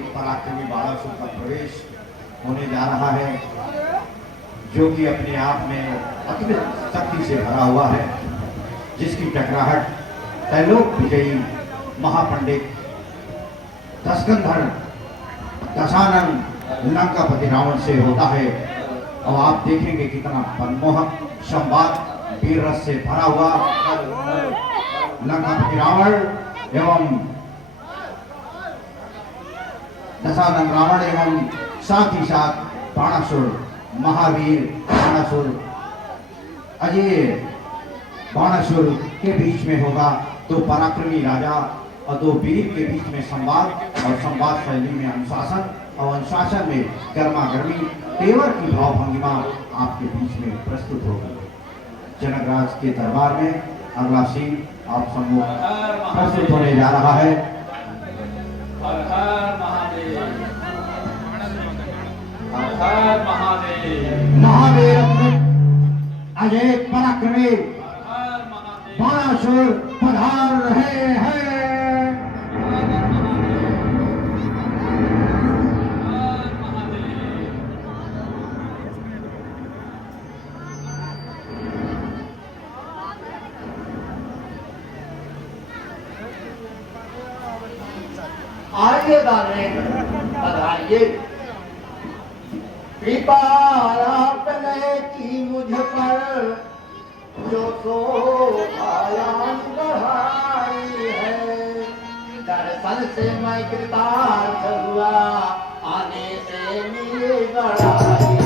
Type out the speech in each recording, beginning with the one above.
एक पराक्रमी बाणासुर का प्रवेश होने जा रहा है, जो कि अपने आप में अद्भुत शक्ति से भरा हुआ है, जिसकी टकराहट त्रैलोक विजयी महापंडित दशकंधर दशानन लंकापति रावण से होता है। और आप देखेंगे कितना मनमोहक संवाद वीर रस से भरा हुआ लंकापति रावण एवं दशानन रावण एवं साथ ही साथ बाणासुर महावीर बाणासुर अजय बाणासुर के बीच में होगा। तो पराक्रमी राजा और दो वीर के बीच में संवाद और संवाद शैली में अनुशासन और अनुशासन में गर्मा गर्मी तेवर की भाव भंगिमा आपके बीच में प्रस्तुत होगी। जनकराज के दरबार में अगला सीन आप सम्मुख प्रस्तुत होने जा रहा है। हर हर महादेव, हर हर महादेव। महावीर अजय पराक्रमी बाणासुर पधार रहे हैं। आइए दाने बधाइए, कृपा आपने की मुझ पर, जो शोभायान बढ़ाई है। दर्शन से मैं कृतार्थ हुआ, आने से मिली बड़ाई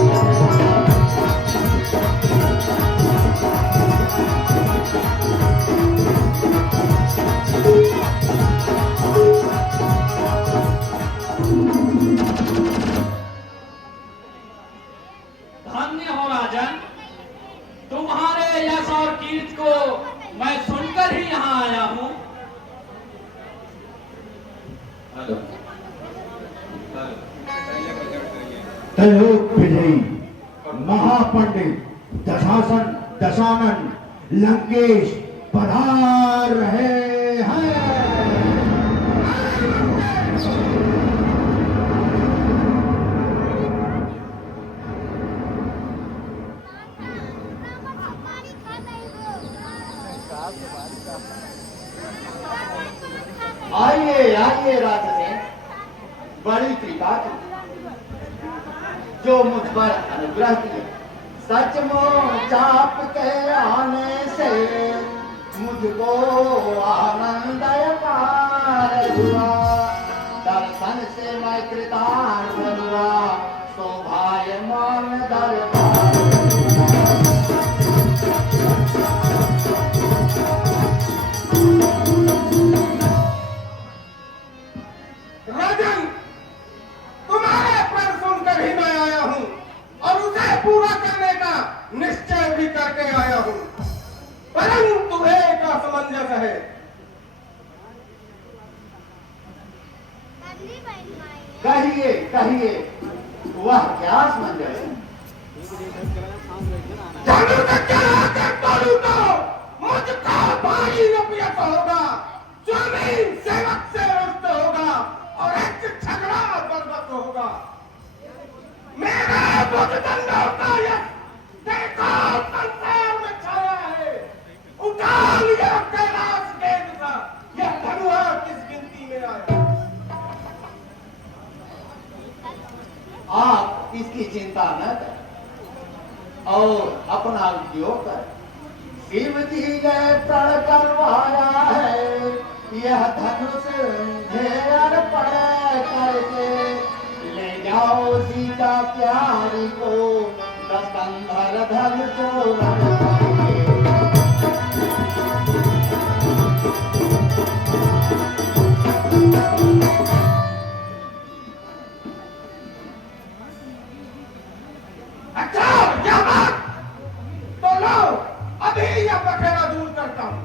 तुम्हारे यश और कीर्ति को मैं सुनकर ही यहाँ आया हूँ। हेलो त्रैलोक विजयी महापंडित दशानन लंकेश पधार रहे हैं। आइए आइए राजसेन, बड़ी कृपा की जो मुझ पर अनुग्रह किए। सचमुच आपके आने से मुझको आनंद अपार हुआ। दर्शन से मैं कृतार्थ हुआ, शोभायमान दरबार। राजन, तुम्हारे प्रण सुनकर ही मैं आया हूँ और उसे पूरा करने का निश्चय भी करके आया हूँ, परंतु एक असमंजस है। कहिए कहिए, वह क्या असमंजस है? जानू तक के बोलूं तो मुझको भारी रुपयत होगा, जमीन सेवक से रुष्ट होगा और एक झगड़ा बर्बाद होगा। मेरा बुद्धदंडों का यश देखो संसार में छाया है। उठा लिया कैलाश गेंद का यह धनुआ किस गिनती में आया। आप इसकी चिंता न करें और अपना उद्योग करें। शिव जी ने प्रण करवाया है, यह धनुष ढेर पड़े करके। ले जाओ सीता प्यारी को, दशकंधर धन चोर। अच्छा क्या बात, तो लो अभी यह बखेड़ा दूर करता हूं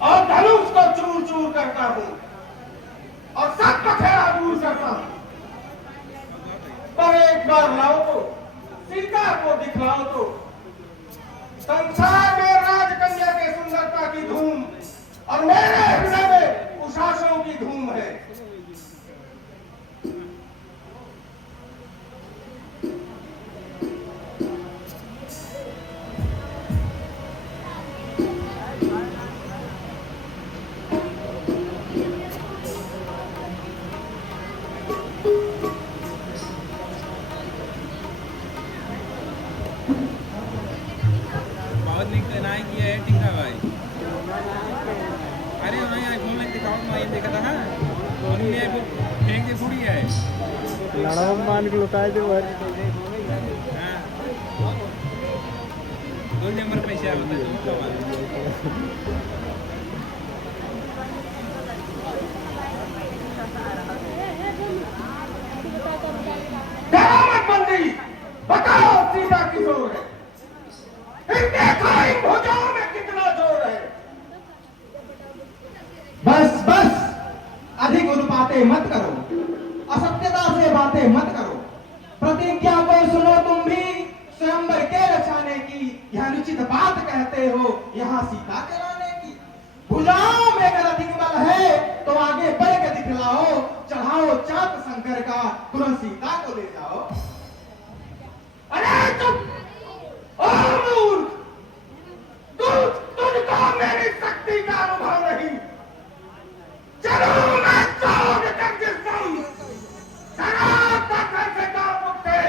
और धनुष को चूर चूर करता हूं और सब बखेड़ा दूर करता हूं। पर एक बार लाओ तो, सीता को दिखलाओ तो। संसार में राजकन्या के सुंदरता की धूम और मेरे हृदय में उषासों की धूम है। लिंक नहीं किया है टिंगा भाई अरे नहीं आईफोन लिंक दिखाओ मैं ये देखा था ना उन्होंने फेंक के थोड़ी है लड़ा मान के लुटाए थे वो हाँ 2 नंबर पैसे आ होता है करामत बंदी बताओ सीता की जोर है इनके खाई भुजाओं में कितना जोर है बस बस अधिक उत्पाते मत करो असत्यता से बातें मत करो प्रतिज्ञा को सुनो तुम भी स्वयंवर के रचाने की यह निश्चित बात कहते हो यहाँ सीता के लाने की भुजाओं में अगर अधिक बल है तो आगे बढ़ के दिखलाओ चढ़ाओ चाप शंकर का तुरंत सीता को ले जाओ अरे चुप ओ मूर्ख तुझको मेरी शक्ति का अनुभव नहीं चलो मैं चौड़ कर देता हूं शराब का कैसे कांप उठे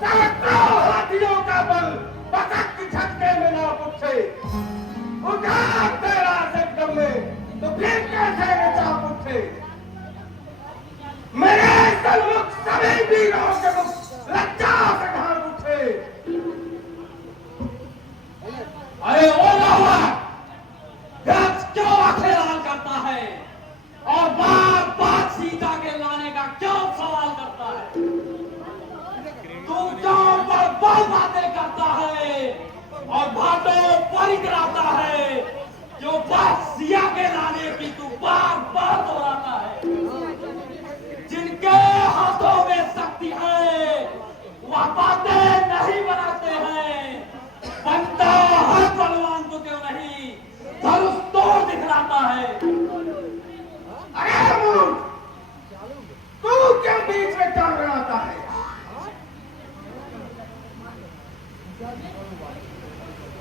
सहस्त्रों हाथियों का बल बसक की झटके में ना उठे उठा तेरा सिद्धम में तो फिर कैसे न चाप उठे मेरे सन्मुख सभी वीरों के मुख लज्जा से ढांक उठे अरे ओ लावा व्यक्ति क्यों आंखें लाल करता है और बार बार सीता के लाने का क्यों सवाल करता है तू क्यों बड़ बातें करता है और बातों पर कराता है जो बात सिया के लाने की तू बार बार दोहराता है जिनके हाथों में शक्ति है वह बातें नहीं बनाते हैं बनता हर बलवान को क्यों नहीं धनुष तोड़ दिखलाता है अरे मूर्ख तू क्यों बीच में टांग रहा है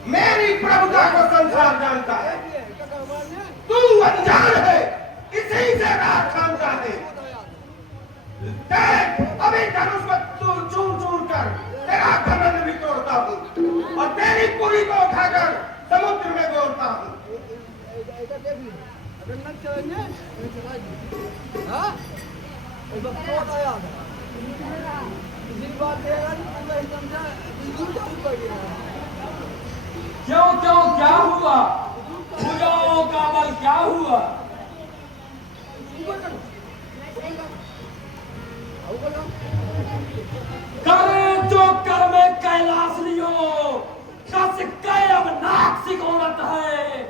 मेरी प्रभुता को संसार जानता है तू अनजान है इसी से रात खानता है देख अभी धनुष को तू चूर चूर कर तेरा कमंड भी तोड़ता हूँ और तेरी पूरी को उठाकर समुद्र में गोरता हूँ क्यों क्यों क्या हुआ भुजाओं का बल क्या हुआ करे जो कर में कैलाश लियो कस कै अब नाक सिकोड़त है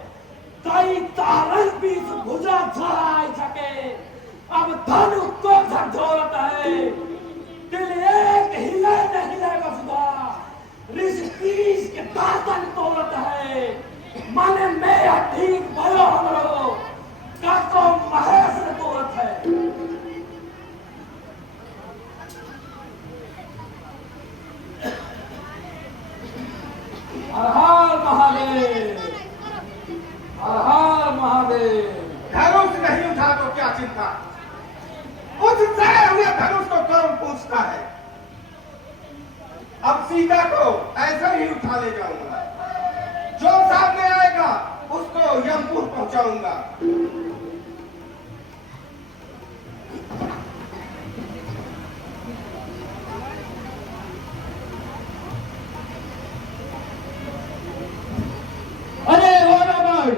ताई तारस बीच भुजा झराई सके अब धनु को झकझोरत है दिल एक हिले न हिले बसुदा ऋषिकेश के दातन तोड़त है माने मैं ठीक भयो हमरो काको महेश ने तोड़त है हर हर महादेव हर हर महादेव धनुष नहीं उठा तो क्या चिंता उससे हुए धनुष को कौन पूछता है अब सीता को ऐसा ही उठा ले जाऊंगा जो सामने आएगा उसको यमपुर पहुंचाऊंगा अरे हो रावण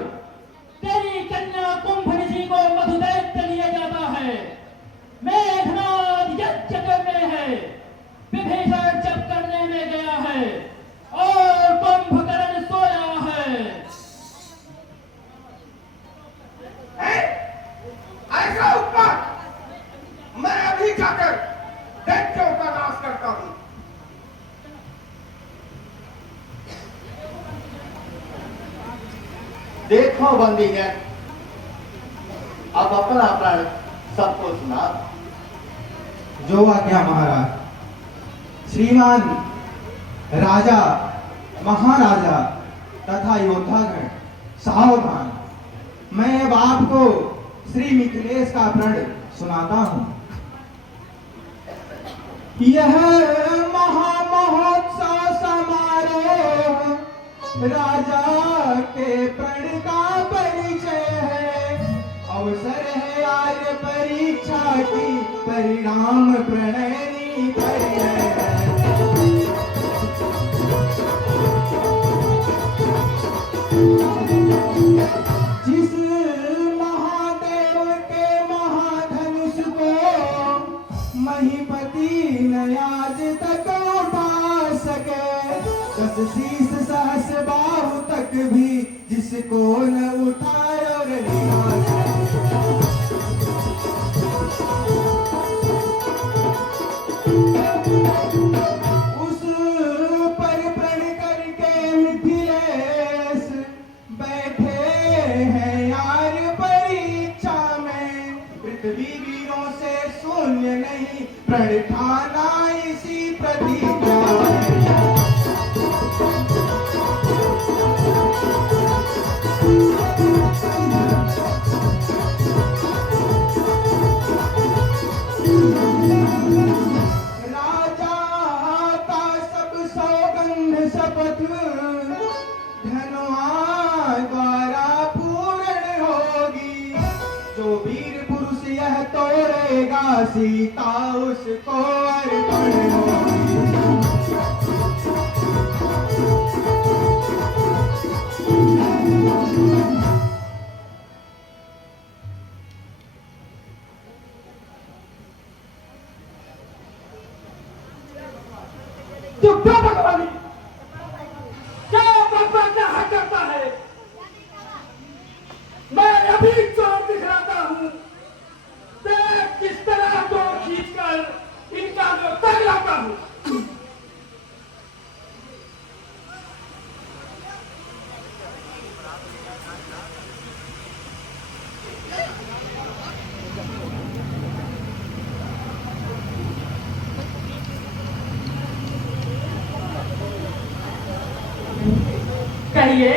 तेरी कन्या कुंभ ऋषि को मधुदैत्य लिए जाता है मेघनाद यज्ञ करने है विभीषण जप करने में गया है और कुंभकर्ण सोया है ऐसा ऊपर मैं अभी जाकर दैत्यों का नाश करता हूं देखो बंदीगण अब अपना प्रण सबको सुना जो आज्ञा महाराज श्रीमान राजा महाराजा तथा योद्धागण सावधान मैं अब आपको श्री मिथिलेश का प्रण सुनाता हूं यह महामहोत्सव समारोह राजा के प्रण का परिचय है, अवसर है आज परीक्षा की, परिणाम प्रणय निर्भय है। जिस महादेव के महाधनुष को महीपति न आज तक उठा सके, 10 शीस सहस बाहु तक भी जिसको न उठाए और निभा उस पर प्रण करके मिथिलेश बैठे हैं यार परीक्षा में, पृथ्वी वीरों से शून्य नहीं, प्रण ठाना इसी प्रतिज्ञा में। राजा का सब सौगंध शपथ धनुआ द्वारा पूर्ण होगी, जो वीर पुरुष यह तोड़ेगा सीता उसको अर्पण होगी। तो क्या भगवानी, क्या बाबा क्या करता है? मैं अभी चोर दिखलाता हूँ, देख किस तरह चोर खींचकर इनका जो तग लाता हूँ। कहिए,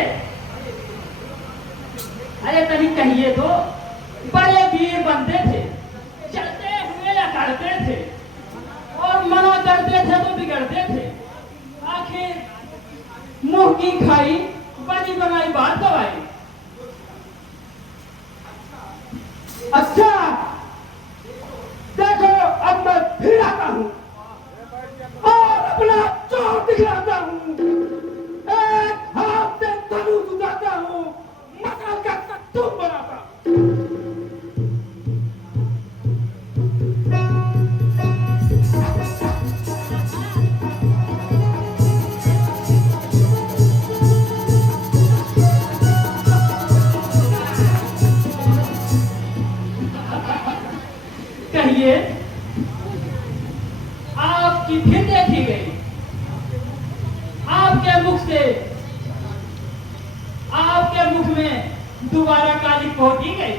अरे तनी कहिए तो, बड़े वीर बनते थे, चलते हुए अकड़ते थे, और मना करते थे तो बिगड़ते थे। आखिर मुंह की खाई बनी बनाई बात दवाई। अच्छा देखो, अब मैं फिर आता हूँ और अपना चोर दिखलाता हूँ। एक हाथ से धनुष उठाता हूँ, मकान का कट्टू बनाता हूँ। कहिए, आपकी फिर देखी गई, आपके मुख से, आपके मुख में दोबारा काली पोती गई।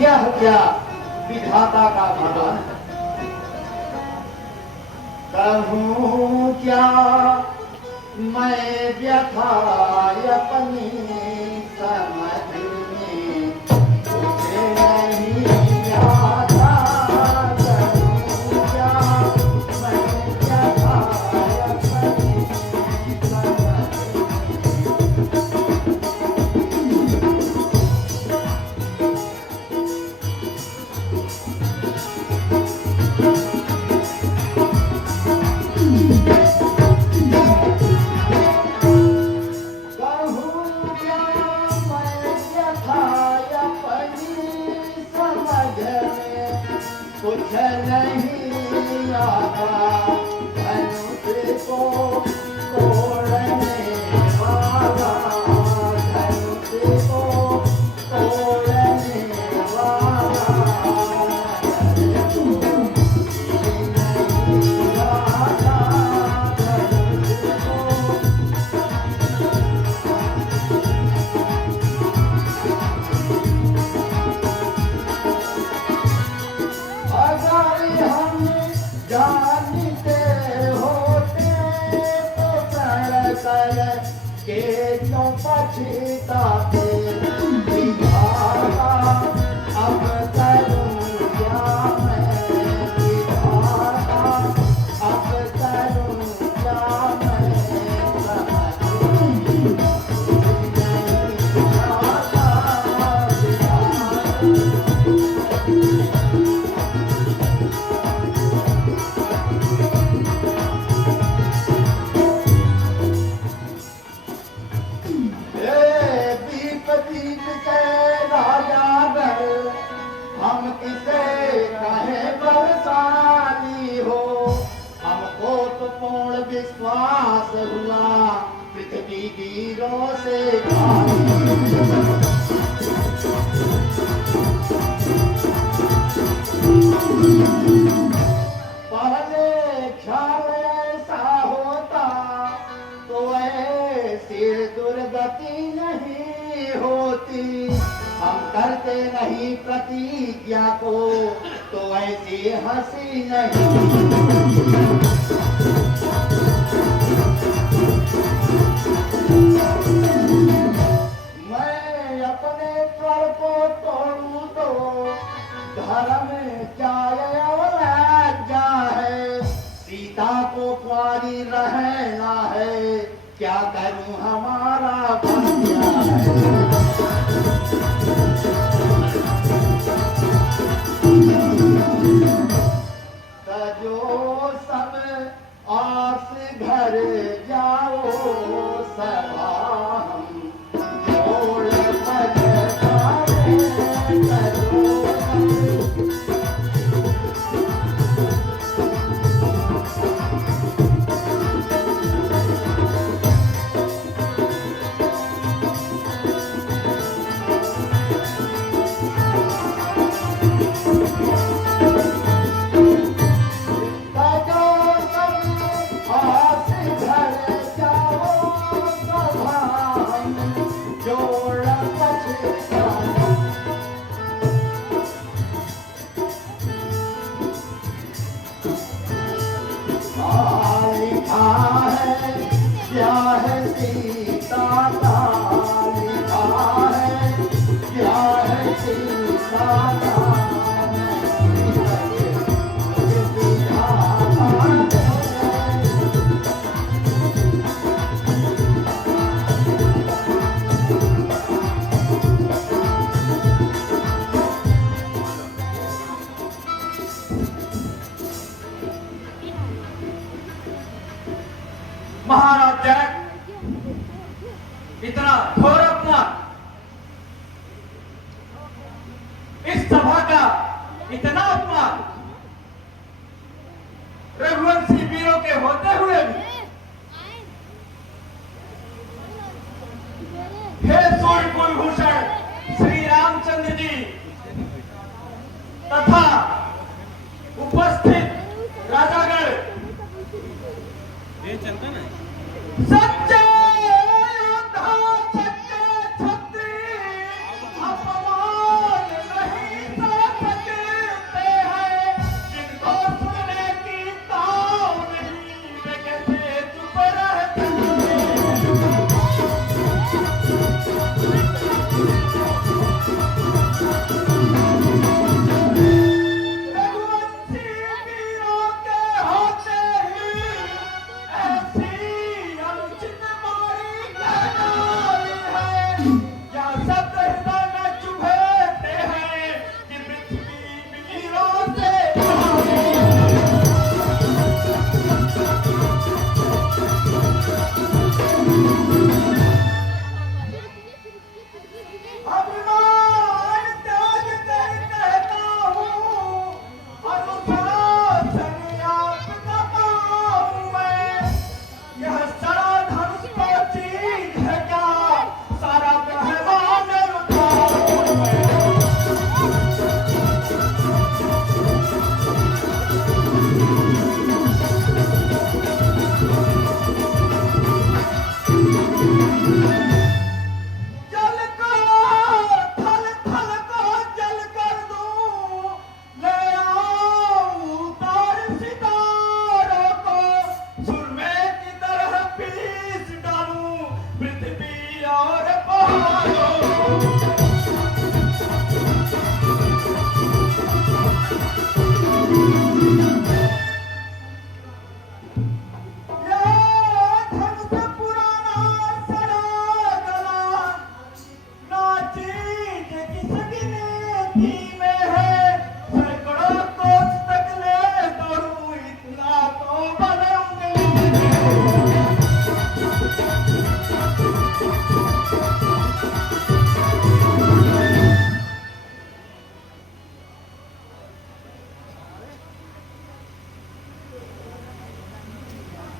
यह क्या विधाता का विधान है? कहूँ क्या मैं व्यथा अपनी समझ में तुझे नहीं आता। कहूँ क्या मैं व्यथा अपनी समझ कहूँ क्या क्यों पछताते विधाता, अब करूं क्या मैं विधाता, अब करूं क्या मैं हम किसे कहे बरसानी हो, हमको तो पूर्ण विश्वास हुआ पृथ्वी वीरों से पहले ख्याल ऐसा होता तो ऐसी दुर्गति नहीं होती, हम करते नहीं प्रतिज्ञा को तो ऐसी हंसी नहीं। मैं अपने स्वर को तोड़ूं तो धर्म क्या अवलज्जा है, सीता को कुंवारी रहना है, क्या करूं हमारा भाग्य है। जो सब आस घर जाओ सभा हम जोड़ बजतावे सजो महाराज जनक, इतना घोर अपमान, इस सभा का इतना अपमान रघुवंशी वीरों के होते हुए भी, हे सूर्य कुलभूषण श्री रामचंद्र जी तथा उपस्थित राजागण, ये चलता ना सच्चे योद्धा, सच्चे छत्री अपमान नहीं सह सकते हैं, जिनको सुनने की ताव नहीं वे कैसे चुप रहते हैं। रघुवंशी वीरों के होते ही ऐसी अनुचित मारी कहनाई है, क्या शब्द हृदय में चुभेते हैं कि पृथ्वी वीरों से अभिमान त्याग कर कहता हूँ, अनुशासन आपका पाऊँ मैं, यह सड़ा धनुष पर चीज है क्या, सारा ग्रह और पारो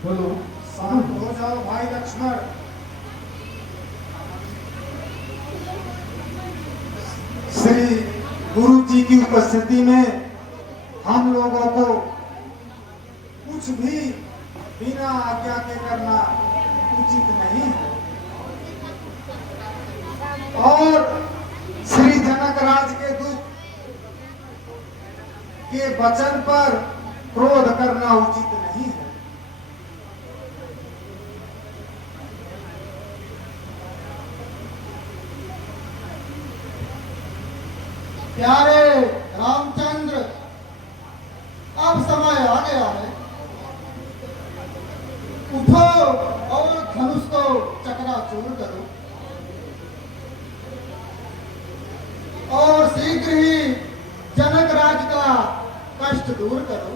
बोलो। शांत हो जाओ भाई लक्ष्मण। श्री गुरु जी की उपस्थिति में हम लोगों को कुछ भी बिना आज्ञा के करना उचित नहीं है। और श्री जनक राज के दूत के वचन पर क्रोध करना उचित नहीं है। प्यारे रामचंद्र, अब समय आ गया है। उठो और धनुष को चकनाचूर करो और शीघ्र ही जनक राज का कष्ट दूर करो।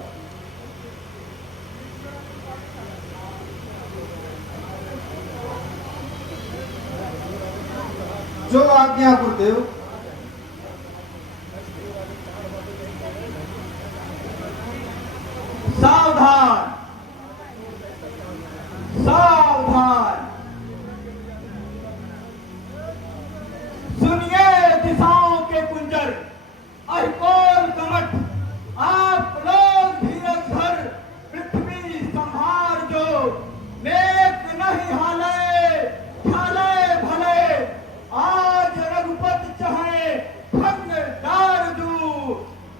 जो आज्ञा गुरुदेव। सावधान सावधान, सुनिए दिशाओं के कुंजर, अहिकोल कमठ, आप लोग धीरज धर, पृथ्वी संहार जो, नेक नहीं हाले, ख्याले भले, आज रघुपति चाहे भंग दारजू,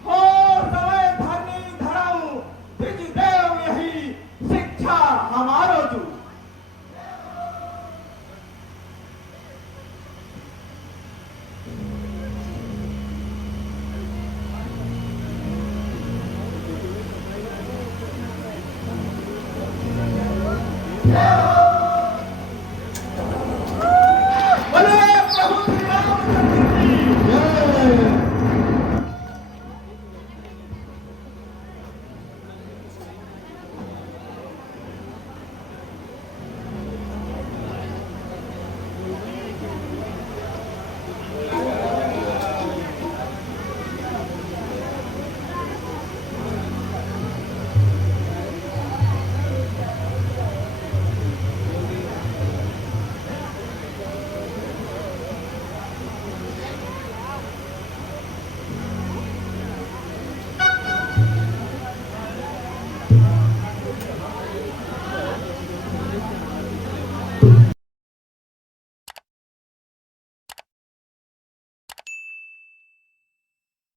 हो समय धरनी धराऊं, द्विज देव यही शिक्षा हमारो जू। जय हो